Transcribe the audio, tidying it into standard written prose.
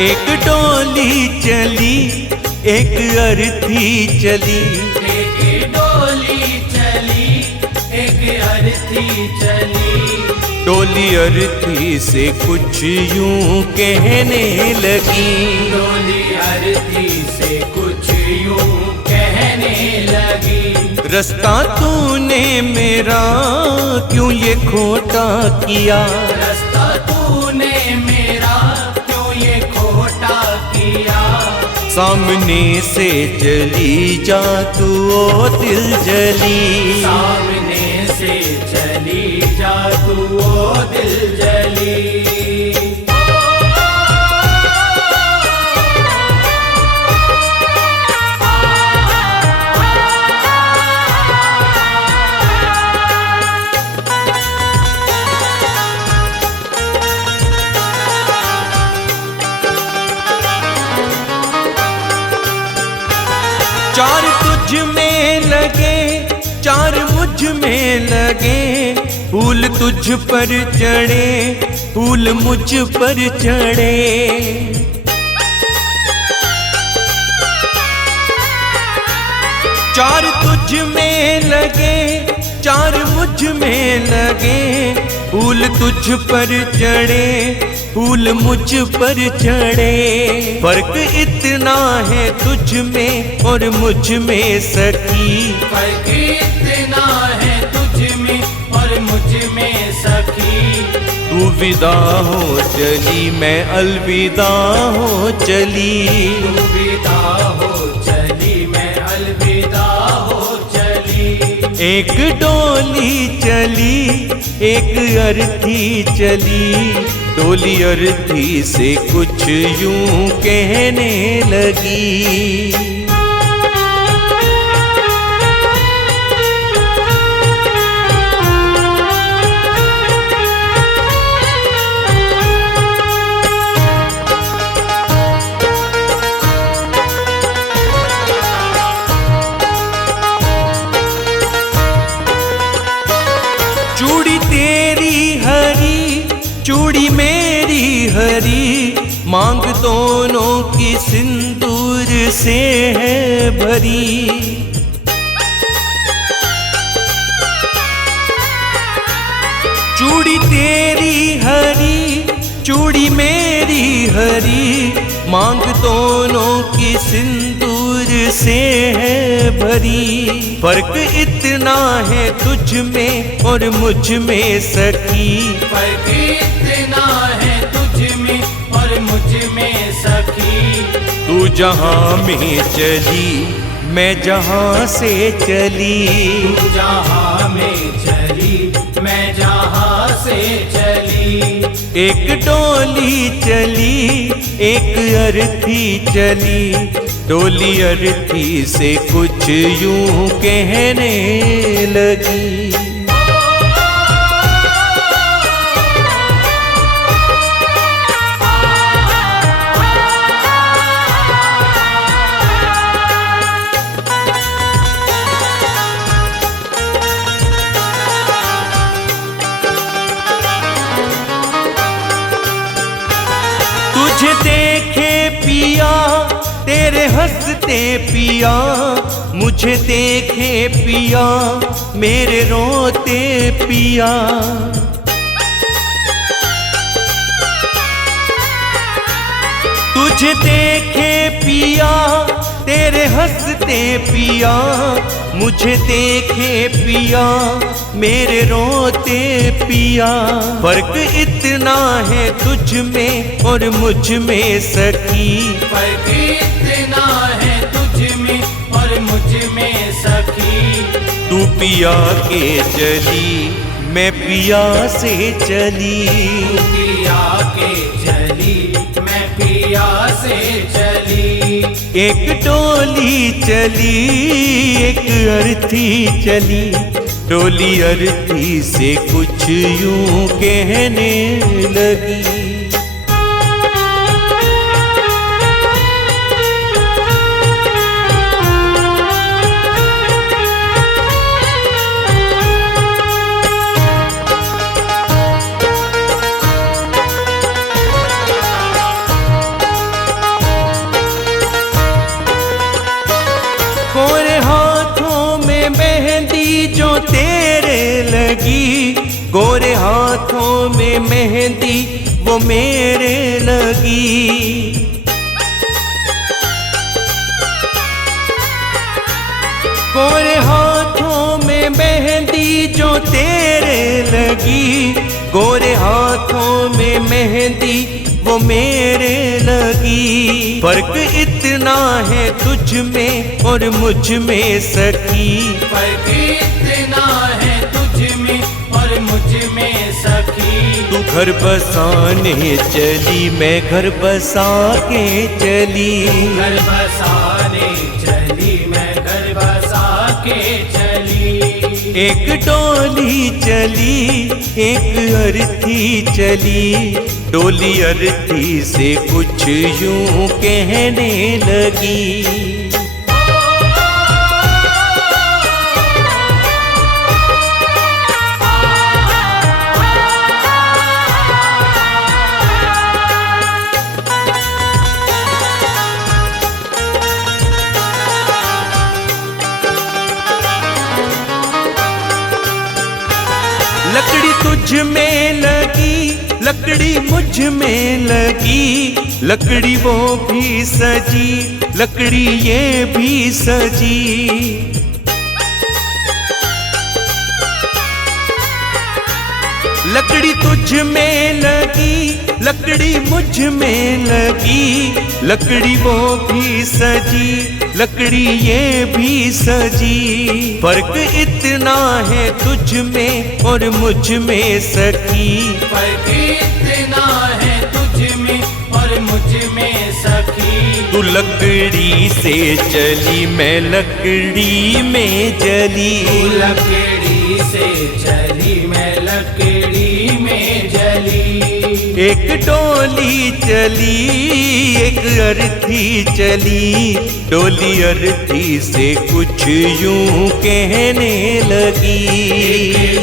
एक डोली चली एक अर्थी चली, एक डोली चली एक अर्थी चली। डोली अर्थी से कुछ यूं कहने लगी, डोली अर्थी से कुछ यूं कहने लगी। रास्ता तूने मेरा क्यों ये खोटा किया, रास्ता तूने मेरा क्यों ये खोटा किया। सामने से चली जा तू ओ दिल जली, सामने से चली जा तू ओ दिल जली। चार तुझ में लगे चार मुझ में लगे, फूल तुझ पर चढ़े फूल मुझ पर चढ़े। चार तुझ में लगे चार मुझ में लगे, फूल तुझ पर चढ़े फूल मुझ पर चढ़े। फर्क इतना है तुझ में और मुझ में सखी, फर्क इतना है तुझ में और मुझ में सखी। तू विदा हो चली मैं अलविदा हो चली, तू विदा हो चली मैं अलविदा हो चली। एक डोली चली एक अर्थी चली, डोली अर्थी से कुछ यूं कहने लगी। चूड़ी तेरी हरी चूड़ी मेरी हरी, मांग दोनों की सिंदूर से है भरी। चूड़ी तेरी हरी चूड़ी मेरी हरी, मांग दोनों की सिंदूर से है भरी। फर्क इतना है तुझ में और मुझ में सखी, फर्क इतना है तुझ में और मुझ में सखी। तू जहाँ में चली मैं जहाँ से चली, तू जहाँ में चली मैं जहाँ से चली। एक डोली चली एक अर्थी चली, डोली अर्थी से कुछ यूं कहने लगी। तुझे देखे पिया तेरे हंसते पिया, मुझे देखे पिया मेरे रोते पिया। तुझे देखे पिया तेरे हंसते पिया, मुझे देखे पिया मेरे रोते पिया। फर्क इतना है तुझ में और मुझ में सखी, फर्क इतना है तुझ में और मुझ में सखी। तू पिया के चली मैं पिया से चली, पिया के चली मैं पिया से चली। एक डोली चली एक अर्थी चली, डोली अर्थी से कुछ यूं कहने लगी। हाथों में मेहंदी वो मेरे लगी। गोरे हाथों में मेहंदी जो तेरे लगी, गोरे हाथों में मेहंदी वो मेरे लगी। फर्क इतना है तुझ में और मुझ में सखी, फर्क इतना है तुझ में और मुझ में सखी। तू घर बसाने चली, मैं घर बसा के चली। घर बसाने चली, मैं घर बसा के चली। एक डोली चली, एक अर्थी चली, डोली अर्थी से कुछ यूं कहने लगी। लकड़ी तुझ में लगी, लकड़ी मुझ में लगी, लकड़ी वो भी सजी, लकड़ी ये भी सजी। लकड़ी तुझ में लगी, लकड़ी मुझ में लगी, लकड़ी वो भी सजी, लकड़ी ये भी सजी। फर्क इतना है तुझ में और मुझ में सखी, फर्क इतना है तुझ में और मुझ में सखी। तू लकड़ी से चली, मैं लकड़ी में जली। तू लकड़ी से चली, मैं लकड़ी में जली। एक डोली चली, एक अर्थी चली, डोली अर्थी से कुछ यूं कहने लगी।